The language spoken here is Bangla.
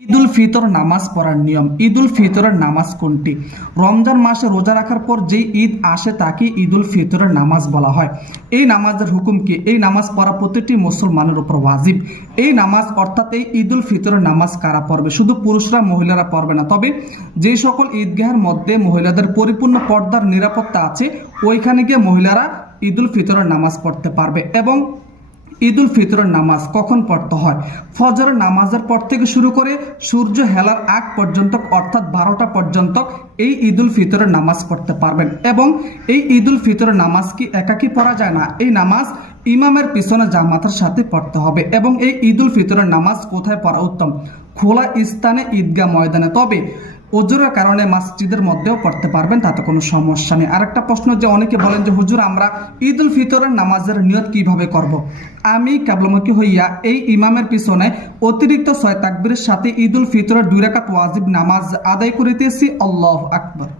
ঈদুল ফিতর নামাজ পড়ার নিয়ম। ঈদুল ফিতরের নামাজ কোনটি? রমজান মাসে রোজা রাখার পর যে ঈদ আসে তাকে ঈদুল ফিতরের নামাজ বলা হয়। এই নামাজের হুকুম কি? এই নামাজ পড়া প্রতিটি মুসলমানের উপর ওয়াজিব। এই নামাজ অর্থাৎ এই ঈদুল ফিতরের নামাজ কারা পড়বে? শুধু পুরুষরা, মহিলারা পড়বে না। তবে যে সকল ঈদগাহের মধ্যে মহিলাদের পরিপূর্ণ পর্দার নিরাপত্তা আছে ওইখানে গিয়ে মহিলারা ঈদুল ফিতরের নামাজ পড়তে পারবে। এবং ঈদুল ফিতরের নামাজ কখন পড়তে হয়? ফজরের নামাজের পর থেকে শুরু করে সূর্য হেলার আগ পর্যন্ত অর্থাৎ 12টা পর্যন্ত এই ঈদুল ফিতরের নামাজ পড়তে পারবেন। এবং এই ঈদুল ফিতরের নামাজ কি একাকী পড়া যায় না, এই নামাজ ইমামের পিছনে জামাতের সাথে পড়তে হবে। এবং এই ঈদুল ফিতরের নামাজ কোথায় পড়া উত্তম? খোলা স্থানে, ঈদগাহ ময়দানে। তবে ওজোরের কারণে মসজিদের মধ্যেও পড়তে পারবেন, তাতে কোনো সমস্যা নেই। আরেকটা প্রশ্ন, যে অনেকে বলেন যে হুজুর আমরা ঈদুল ফিতরের নামাজের নিয়ত কিভাবে করব। আমি কেবলমুখী হইয়া এই ইমামের পিছনে অতিরিক্ত 6 তাকবীরের সাথে ঈদুল ফিতরের 2 রাকাত ওয়াজিব নামাজ আদায় করিতেছি। আল্লাহু আকবার।